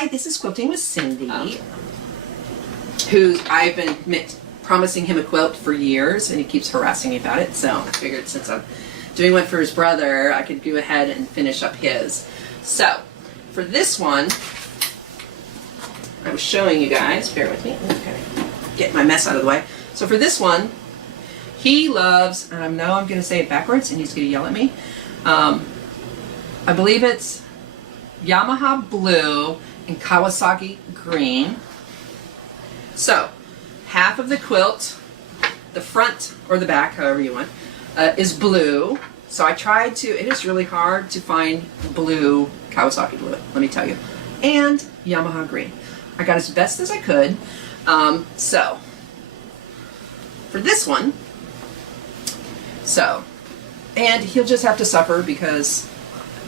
Hi, this is Quilting with Cyndi, who I've been promising him a quilt for years, and he keeps harassing me about it, so I figured since I'm doing one for his brother, I could go ahead and finish up his. So, for this one, I was showing you guys, bear with me, okay, get my mess out of the way. So for this one, he loves, and I know I'm going to say it backwards, and he's going to yell at me, I believe it's Yamaha blue and Kawasaki green. So, half of the quilt, the front or the back, however you want, is blue. So I tried to, it is really hard to find blue, Kawasaki blue, let me tell you, and Yamaha green. I got as best as I could. So, for this one, and he'll just have to suffer because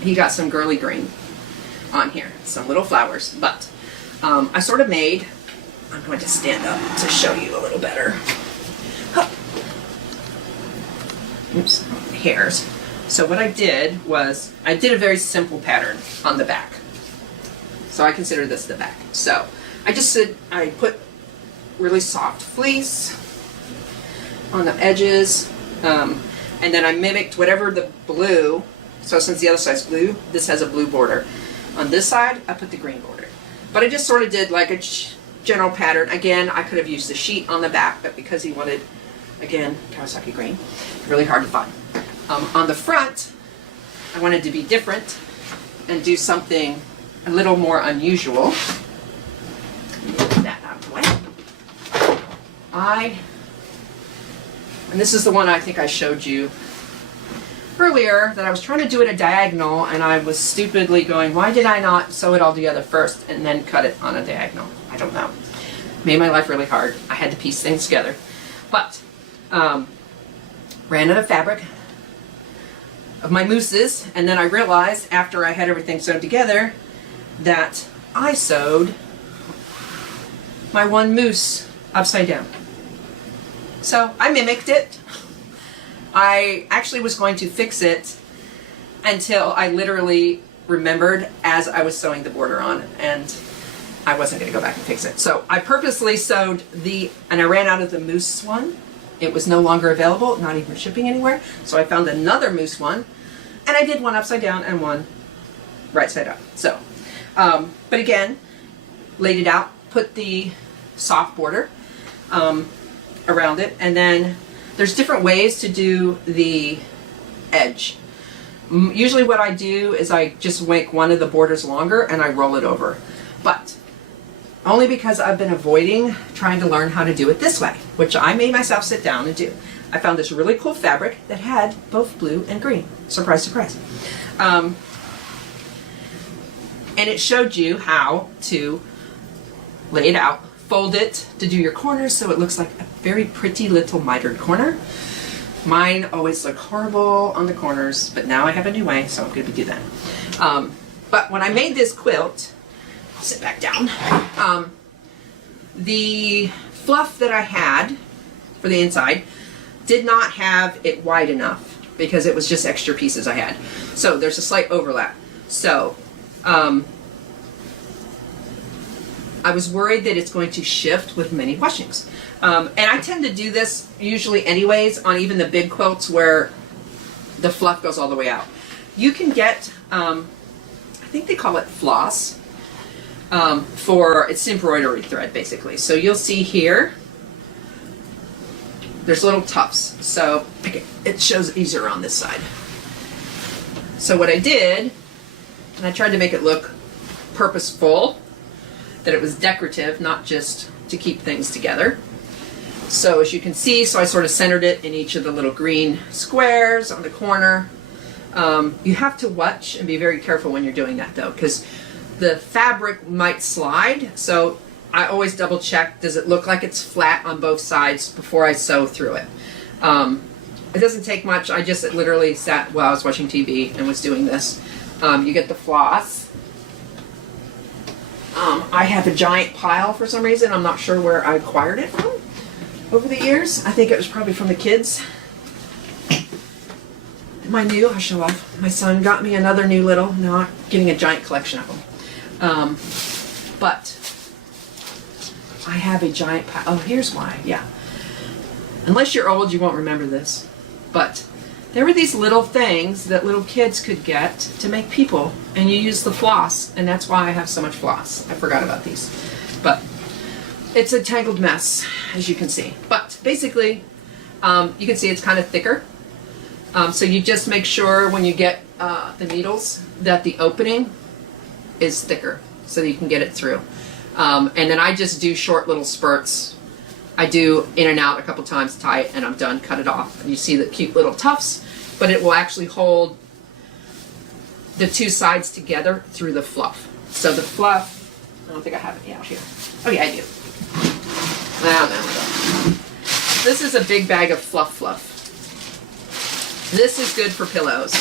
he got some girly green on here, some little flowers, but I sort of made, I'm going to stand up to show you a little better. Oops, hairs. So what I did was, I did a very simple pattern on the back. So I consider this the back. So I just said, I put really soft fleece on the edges, and then I mimicked whatever the blue, so since the other side's blue, this has a blue border. On this side, I put the green border. But I just sort of did like a general pattern. Again, I could have used the sheet on the back, but because he wanted, again, Kawasaki green, really hard to find. On the front, I wanted to be different and do something a little more unusual. Get that out of the way. And this is the one I think I showed you earlier, that I was trying to do it a diagonal, and I was stupidly going, why did I not sew it all together first and then cut it on a diagonal? I don't know. Made my life really hard. I had to piece things together. But, ran out of fabric of my mousses, and then I realized after I had everything sewn together that I sewed my one mousse upside down. So I mimicked it. I actually was going to fix it until I literally remembered as I was sewing the border on, and I wasn't going to go back and fix it. So I purposely sewed and I ran out of the mousse one. It was no longer available, not even shipping anywhere. So I found another mousse one, and I did one upside down and one right side up. So, but again, laid it out, put the soft border around it, and then there's different ways to do the edge. Usually what I do is I just make one of the borders longer and I roll it over. But only because I've been avoiding trying to learn how to do it this way, which I made myself sit down and do. I found this really cool fabric that had both blue and green. Surprise, surprise. And it showed you how to lay it out, fold it to do your corners so it looks like a very pretty little mitered corner. Mine always look horrible on the corners, but now I have a new way, so I'm going to do that. But when I made this quilt, I'll sit back down, the fluff that I had for the inside did not have it wide enough because it was just extra pieces I had. So there's a slight overlap. So I was worried that it's going to shift with many washings. And I tend to do this usually anyways on even the big quilts where the fluff goes all the way out. You can get, I think they call it floss, it's embroidery thread basically. So you'll see here, there's little tufts. So it shows easier on this side. So what I did, and I tried to make it look purposeful, that it was decorative, not just to keep things together. So as you can see, so I sort of centered it in each of the little green squares on the corner. You have to watch and be very careful when you're doing that though, because the fabric might slide. So I always double check, does it look like it's flat on both sides before I sew through it. It doesn't take much. I just literally sat while I was watching TV and was doing this. You get the floss. I have a giant pile for some reason. I'm not sure where I acquired it from over the years. I think it was probably from the kids. My new, I'll show off. My son got me another new little, now I'm getting a giant collection of them. But I have a giant pile. Oh, here's why. Yeah. Unless you're old, you won't remember this. But there were these little things that little kids could get to make people, and you use the floss, and that's why I have so much floss. I forgot about these. But it's a tangled mess, as you can see. But basically, you can see it's kind of thicker. So you just make sure when you get the needles that the opening is thicker so that you can get it through. And then I just do short little spurts. I do in and out a couple times, tie it, and I'm done, cut it off. And you see the cute little tufts, but it will actually hold the two sides together through the fluff. So the fluff, I don't think I have any out here. Oh yeah, I do. No. This is a big bag of fluff. This is good for pillows,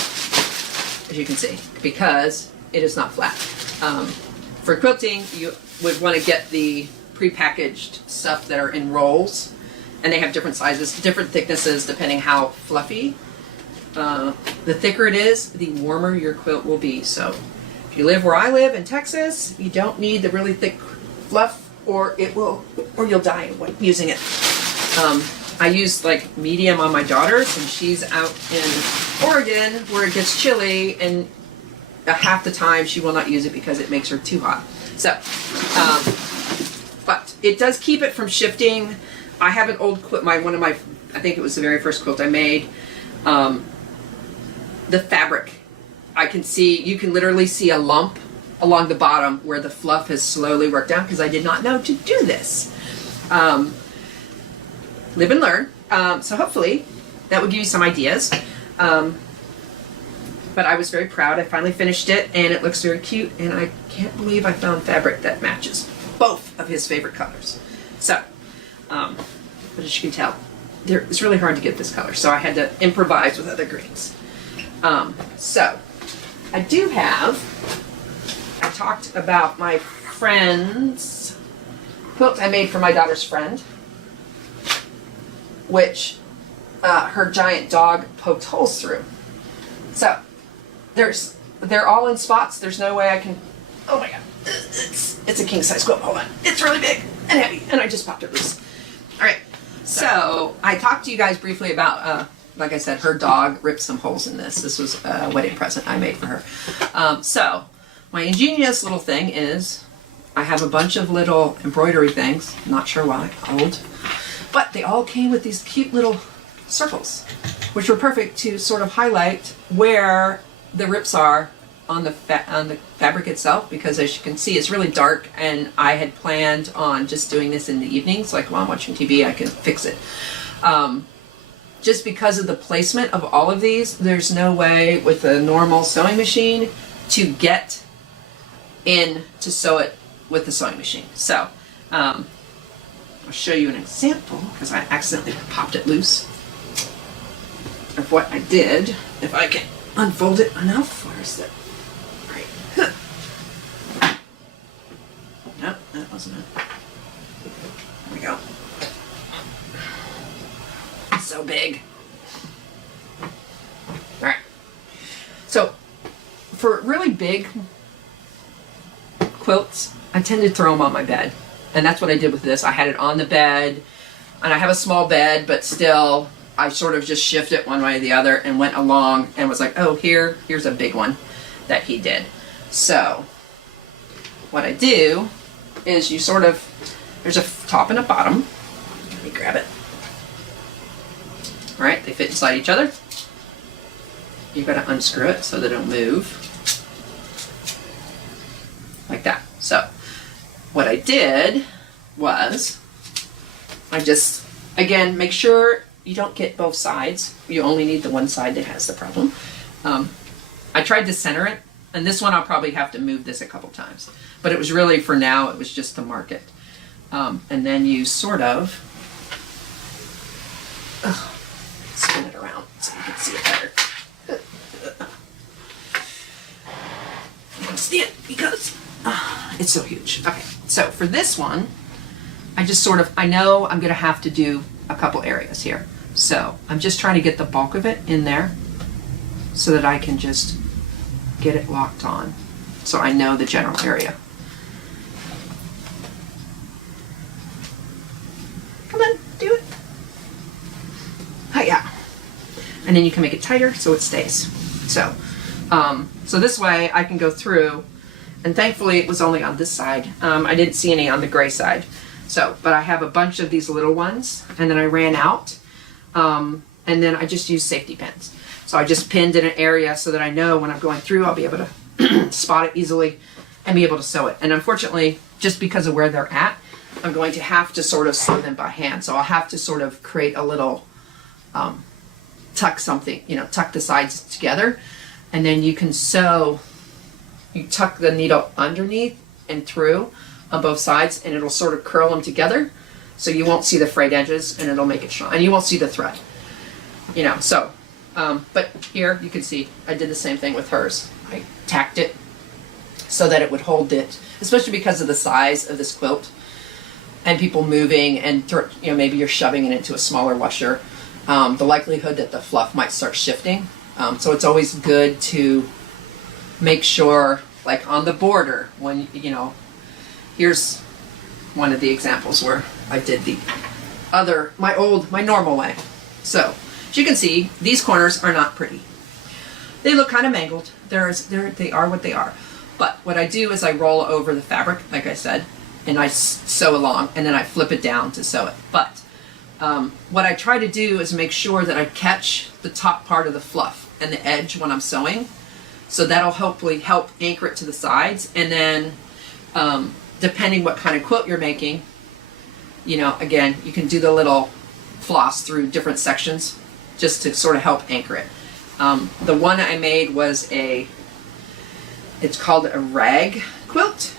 as you can see, because it is not flat. For quilting, you would want to get the prepackaged stuff that are in rolls, and they have different sizes, different thicknesses, depending how fluffy. The thicker it is, the warmer your quilt will be. So if you live where I live in Texas, you don't need the really thick fluff, or you'll die using it. I use like medium on my daughter's, and she's out in Oregon where it gets chilly, and half the time she will not use it because it makes her too hot. So, but it does keep it from shifting. I have an old quilt, I think it was the very first quilt I made. The fabric, you can literally see a lump along the bottom where the fluff has slowly worked down, because I did not know to do this. Live and learn. So hopefully that would give you some ideas. But I was very proud. I finally finished it, and it looks very cute, and I can't believe I found fabric that matches both of his favorite colors. So, but as you can tell, it's really hard to get this color, so I had to improvise with other greens. So, I talked about my friend's quilt I made for my daughter's friend, which her giant dog poked holes through. So, they're all in spots. There's no way I can, oh my god, it's a king size quilt. Hold on, it's really big and heavy, and I just popped it loose. All right, so I talked to you guys briefly about, like I said, her dog ripped some holes in this. This was a wedding present I made for her. So my ingenious little thing is I have a bunch of little embroidery things, not sure why, old, but they all came with these cute little circles, which were perfect to sort of highlight where the rips are on the fabric itself, because as you can see, it's really dark, and I had planned on just doing this in the evenings, like while I'm watching TV, I can fix it. Just because of the placement of all of these, there's no way with a normal sewing machine to get in to sew it with the sewing machine. So I'll show you an example, because I accidentally popped it loose, of what I did. If I can unfold it enough. Where's it? Right. Nope, that wasn't it. There we go. It's so big. Alright. So, for really big quilts, I tend to throw them on my bed. And that's what I did with this. I had it on the bed, and I have a small bed, but still, I sort of just shifted it one way or the other and went along and was like, oh, here's a big one that he did. So what I do is there's a top and a bottom. Let me grab it. All right, they fit inside each other. You've got to unscrew it so that it'll move. Like that. So what I did was again, make sure you don't get both sides. You only need the one side that has the problem. I tried to center it, and this one I'll probably have to move this a couple times. But it was really, for now, it was just to mark it. And then you sort of spin it around so you can see it better. I'm gonna stand because it's so huge. Okay, so for this one, I know I'm gonna have to do a couple areas here. So I'm just trying to get the bulk of it in there so that I can just get it locked on, so I know the general area. and then you can make it tighter so it stays. So, so this way I can go through, and thankfully it was only on this side. I didn't see any on the gray side. So, but I have a bunch of these little ones, and then I ran out, and then I just used safety pins. So I just pinned in an area so that I know when I'm going through, I'll be able to spot it easily and be able to sew it. And unfortunately, just because of where they're at, I'm going to have to sort of sew them by hand. So I'll have to sort of create a little tuck something, you know, tuck the sides together, and then you can sew, you tuck the needle underneath and through on both sides, and it'll sort of curl them together so you won't see the frayed edges, and it'll make it strong, and you won't see the thread, you know. So but here you can see I did the same thing with hers. I tacked it so that it would hold it, especially because of the size of this quilt and people moving, and you know, maybe you're shoving it into a smaller washer, the likelihood that the fluff might start shifting. So it's always good to make sure, like on the border, when, you know, here's one of the examples where I did the other, my normal way. So as you can see, these corners are not pretty. They look kind of mangled. They are what they are. But what I do is I roll over the fabric, like I said, and I sew along, and then I flip it down to sew it. But what I try to do is make sure that I catch the top part of the fluff and the edge when I'm sewing. So that'll hopefully help anchor it to the sides. And then depending what kind of quilt you're making, you know, again, you can do the little floss through different sections just to sort of help anchor it. The one I made was it's called a rag quilt.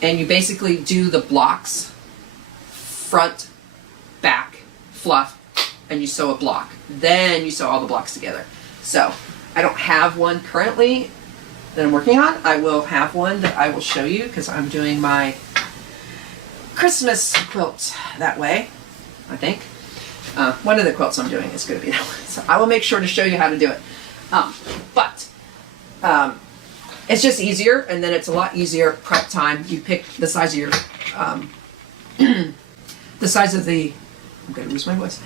And you basically do the blocks, front, back, fluff, and you sew a block. Then you sew all the blocks together. So I don't have one currently that I'm working on. I will have one that I will show you because I'm doing my Christmas quilt that way, I think. One of the quilts I'm doing is going to be that way. So I will make sure to show you how to do it. But it's just easier, and then it's a lot easier prep time. You pick the size of your, the size of the, I'm going to lose my voice,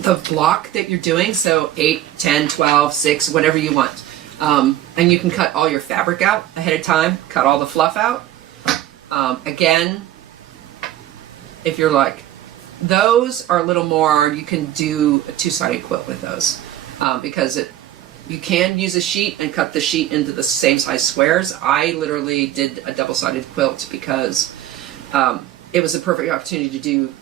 the block that you're doing, so 8, 10, 12, 6, whatever you want. And you can cut all your fabric out ahead of time, cut all the fluff out. Again, if you're like, those are a little more, you can do a two-sided quilt with those, because you can use a sheet and cut the sheet into the same size squares. I literally did a double-sided quilt because it was a perfect opportunity to do,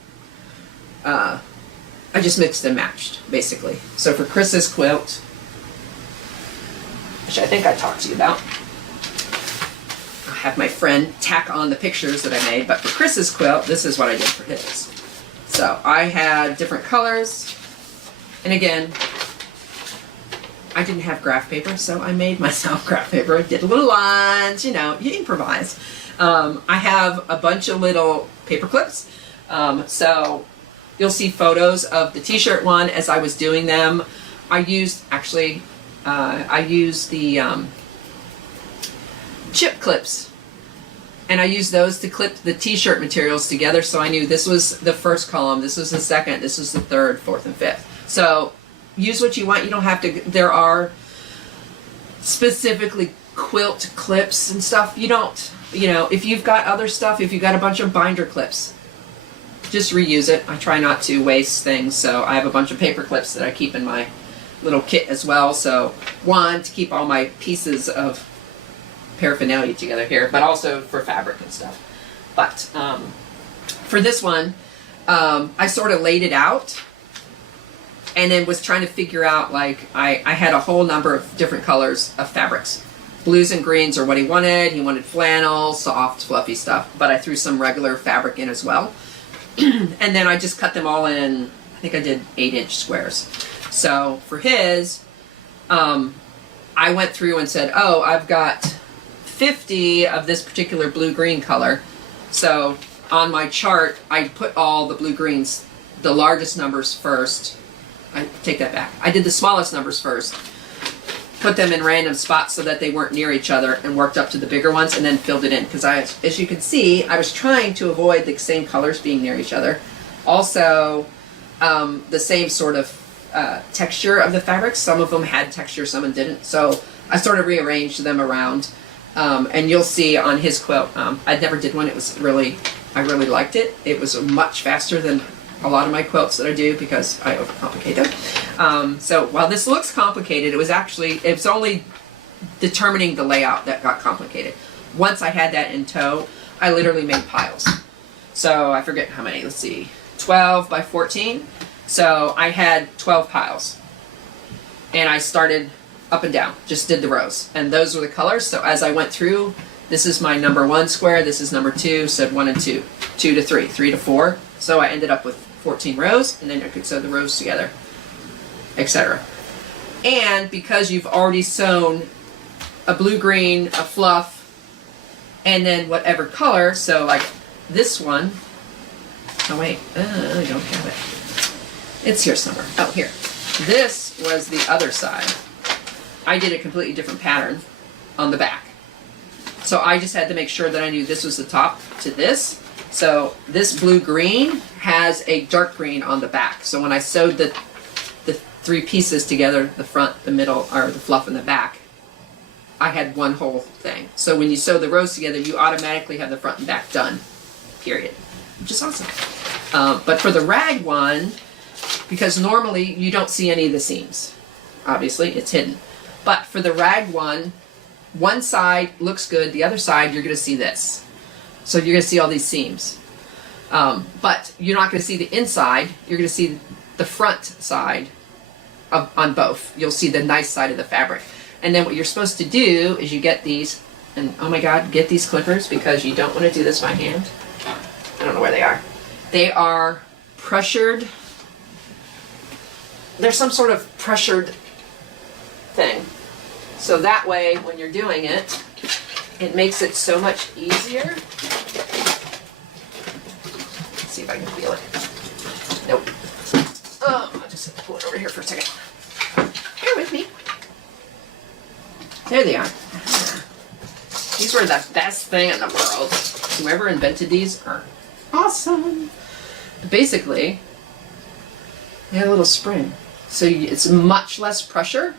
I just mixed and matched, basically. So for Chris's quilt, which I think I talked to you about, I have my friend tack on the pictures that I made, but for Chris's quilt, this is what I did for his. So I had different colors, and again, I didn't have graph paper, so I made myself graph paper. Did little lines, you know, you improvise. I have a bunch of little paper clips, so you'll see photos of the t-shirt one as I was doing them. I used, actually, I used the chip clips, and I used those to clip the t-shirt materials together, so I knew this was the first column, this was the second, this was the third, fourth, and fifth. So use what you want. You don't have to, there are specifically quilt clips and stuff. You don't, you know, if you've got other stuff, if you've got a bunch of binder clips, just reuse it. I try not to waste things, so I have a bunch of paper clips that I keep in my little kit as well. So one, to keep all my pieces of paraphernalia together here, but also for fabric and stuff. But for this one, I sort of laid it out and then was trying to figure out, like, I had a whole number of different colors of fabrics. Blues and greens are what he wanted. He wanted flannel, soft, fluffy stuff, but I threw some regular fabric in as well. And then I just cut them all in, I think I did 8-inch squares. So for his, I went through and said, oh, I've got 50 of this particular blue-green color. So on my chart, I put all the blue-greens, the largest numbers first. I take that back. I did the smallest numbers first, put them in random spots so that they weren't near each other, and worked up to the bigger ones and then filled it in. Because as you can see, I was trying to avoid the same colors being near each other. Also, the same sort of texture of the fabrics. Some of them had texture, some of them didn't. So I sort of rearranged them around. And you'll see on his quilt, I never did one. It was really, I really liked it. It was much faster than a lot of my quilts that I do because I overcomplicate them. So while this looks complicated, it was only determining the layout that got complicated. Once I had that in tow, I literally made piles. So I forget how many, let's see, 12 by 14. So I had 12 piles. And I started up and down, just did the rows. And those were the colors. So as I went through, this is my number 1 square, this is number 2, said 1 and 2, 2 to 3, 3 to 4. So I ended up with 14 rows, and then I could sew the rows together, etc. And because you've already sewn a blue-green, a fluff, and then whatever color, so like this one, oh wait, I don't have it. It's here somewhere. Oh, here. This was the other side. I did a completely different pattern on the back. So I just had to make sure that I knew this was the top to this. So this blue-green has a dark green on the back. So when I sewed the 3 pieces together, the front, the middle, or the fluff in the back, I had one whole thing. So when you sew the rows together, you automatically have the front and back done, period, which is awesome. But for the rag one, because normally you don't see any of the seams, obviously it's hidden. But for the rag one side looks good, the other side you're going to see this. So you're going to see all these seams. But you're not going to see the inside, you're going to see the front side on both. You'll see the nice side of the fabric. And then what you're supposed to do is you get these, and oh my god, get these clippers because you don't want to do this by hand. I don't know where they are. They are pressured. There's some sort of pressured thing. So that way, when you're doing it, it makes it so much easier. Let's see if I can feel it. Nope. Oh, I'll just pull it over here for a second. Bear with me. There they are. These were the best thing in the world. Whoever invented these are awesome. Basically, they have a little spring. So it's much less pressure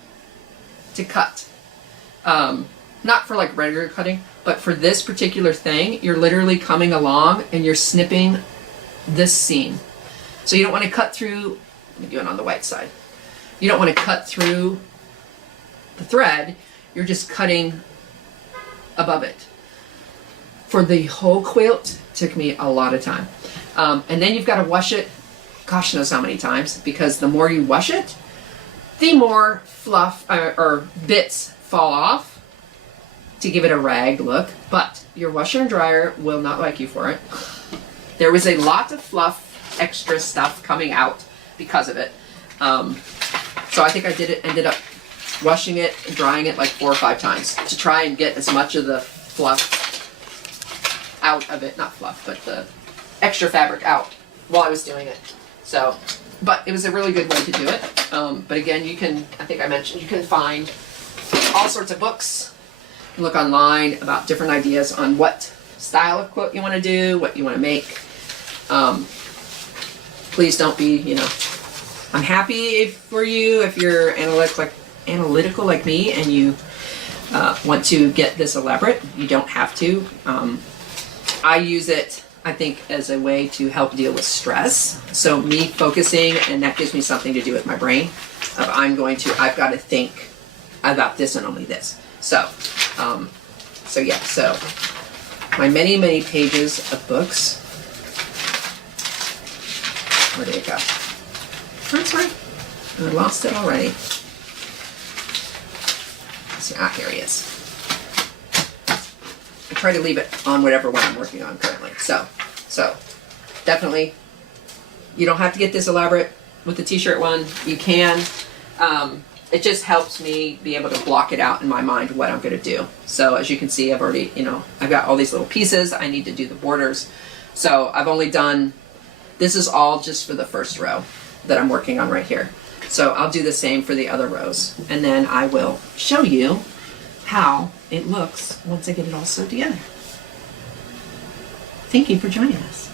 to cut. Not for like regular cutting, but for this particular thing, you're literally coming along and you're snipping this seam. So you don't want to cut through, let me do it on the white side. You don't want to cut through the thread, you're just cutting above it. For the whole quilt, it took me a lot of time. And then you've got to wash it, gosh knows how many times, because the more you wash it, the more fluff or bits fall off to give it a rag look, but your washer and dryer will not like you for it. There was a lot of fluff, extra stuff coming out because of it. So I think I ended up washing it and drying it like 4 or 5 times to try and get as much of the fluff out of it, not fluff, but the extra fabric out while I was doing it. So, but it was a really good way to do it. But again, you can, I think I mentioned, you can find all sorts of books, look online about different ideas on what style of quilt you want to do, what you want to make. Please don't be, you know, I'm happy for you if you're analytical like me and you want to get this elaborate. You don't have to. I use it, I think, as a way to help deal with stress. So me focusing, and that gives me something to do with my brain. I've got to think about this and only this. So yeah, so my many, many pages of books. Where did it go? Oh, sorry, I lost it already. Let's see, here he is. I try to leave it on whatever one I'm working on currently. So definitely, you don't have to get this elaborate with the t-shirt one. You can. It just helps me be able to block it out in my mind what I'm going to do. So as you can see, I've already, I've got all these little pieces. I need to do the borders. So I've only done, this is all just for the first row that I'm working on right here. So I'll do the same for the other rows. And then I will show you how it looks once I get it all sewed together. Thank you for joining us.